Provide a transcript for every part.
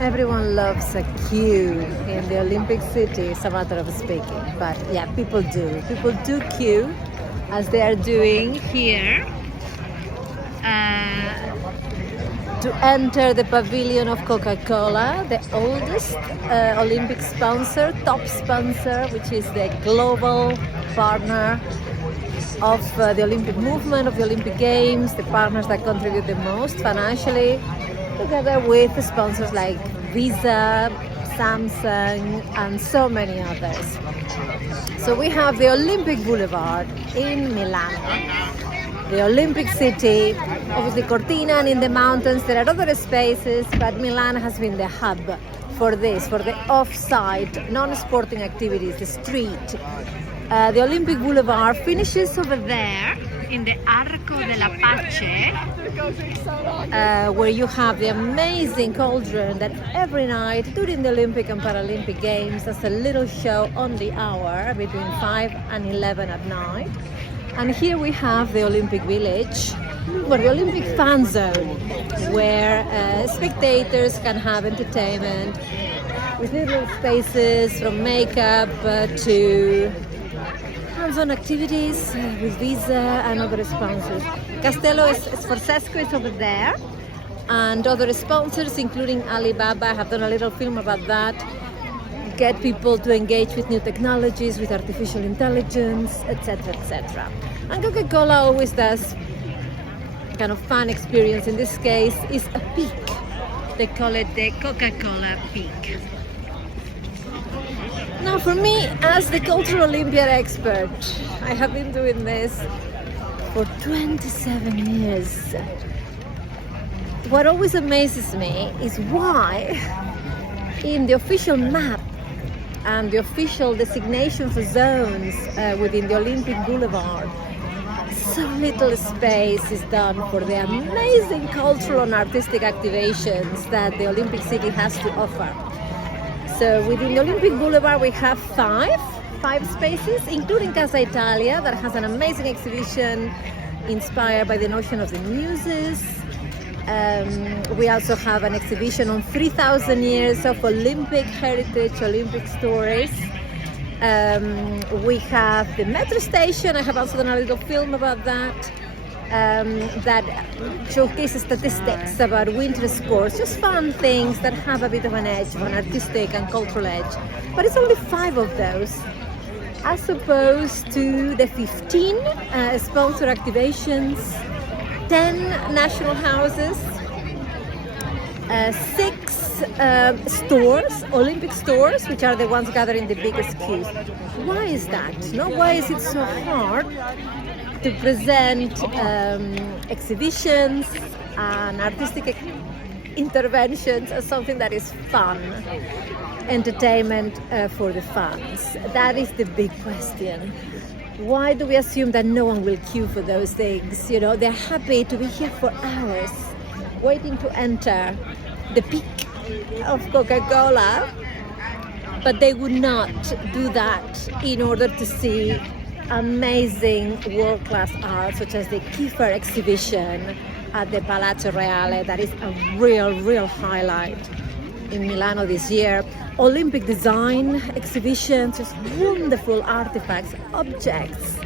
Everyone loves a queue in the Olympic City, it's a matter of speaking. But yeah, people do. People do queue as they are doing here to enter the pavilion of Coca-Cola, the oldest Olympic sponsor, top sponsor, which is the global partner of the Olympic movement, of the Olympic Games, the partners that contribute the most financially, together with sponsors like Visa, Samsung, and so many others. So we have the Olympic Boulevard in Milan, the Olympic City, obviously Cortina, and in the mountains there are other spaces, but Milan has been the hub for this, for the off-site, non-sporting activities, the street. The Olympic Boulevard finishes over there in the Arco della Pace, where you have the amazing cauldron that every night during the Olympic and Paralympic Games does a little show on the hour between 5 and 11 at night. And here we have the Olympic Village, or the Olympic fan zone, where spectators can have entertainment with little spaces from makeup to hands-on activities with Visa and other sponsors. Castello Sforzesco is over there, and other sponsors, including Alibaba, have done a little film about that. Get people to engage with new technologies, with artificial intelligence, etc., etc. And Coca-Cola always does kind of fun experience. In this case, is a peak. They call it the Coca-Cola peak. Now, for me, as the Cultural Olympiad expert, I have been doing this for 27 years. What always amazes me is why in the official map and the official designation for zones within the Olympic Boulevard, so little space is done for the amazing cultural and artistic activations that the Olympic City has to offer. So within the Olympic Boulevard we have five spaces, including Casa Italia, that has an amazing exhibition inspired by the notion of the muses. We also have an exhibition on 3,000 years of Olympic heritage, Olympic stories. We have the metro station. I have also done a little film about that, that showcases statistics about winter sports, just fun things that have a bit of an edge, an artistic and cultural edge. But it's only 5 of those, as opposed to the 15 sponsor activations, 10 national houses, 6 stores, Olympic stores, which are the ones gathering the biggest queues. Why is that? Why is it so hard to present exhibitions and artistic interventions as something that is fun, entertainment for the fans? That is the big question. Why do we assume that no one will queue for those things? They're happy to be here for hours, waiting to enter the peak of Coca-Cola, but they would not do that in order to see amazing world-class art, such as the Kiefer exhibition at the Palazzo Reale. That is a real highlight in Milano this year. Olympic design exhibitions, just wonderful artifacts, objects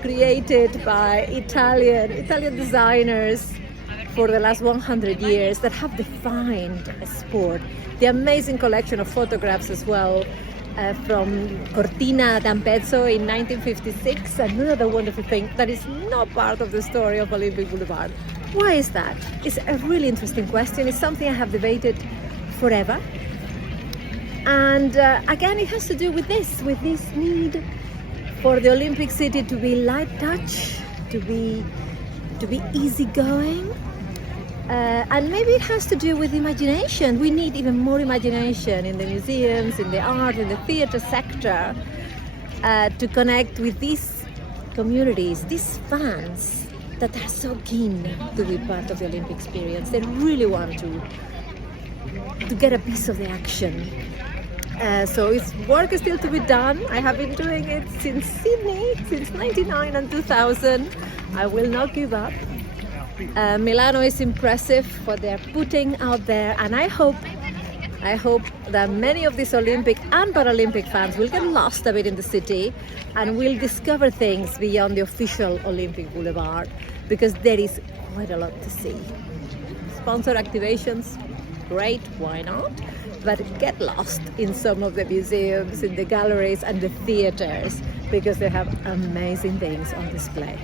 created by Italian designers for the last 100 years that have defined sport. The amazing collection of photographs as well from Cortina d'Ampezzo in 1956, another wonderful thing that is not part of the story of Olympic Boulevard. Why is that? It's a really interesting question. It's something I have debated forever. And again, it has to do with this need for the Olympic City to be light touch, to be easygoing. And maybe it has to do with imagination. We need even more imagination in the museums, in the art, in the theatre sector, to connect with these communities, these fans that are so keen to be part of the Olympic experience. They really want to get a piece of the action. So it's work is still to be done. I have been doing it since Sydney, since 1999 and 2000. I will not give up. Milano is impressive what they're putting out there, and I hope that many of these Olympic and Paralympic fans will get lost a bit in the city and will discover things beyond the official Olympic Boulevard, because there is quite a lot to see. Sponsor activations, great, why not? But get lost in some of the museums, in the galleries and the theaters, because they have amazing things on display.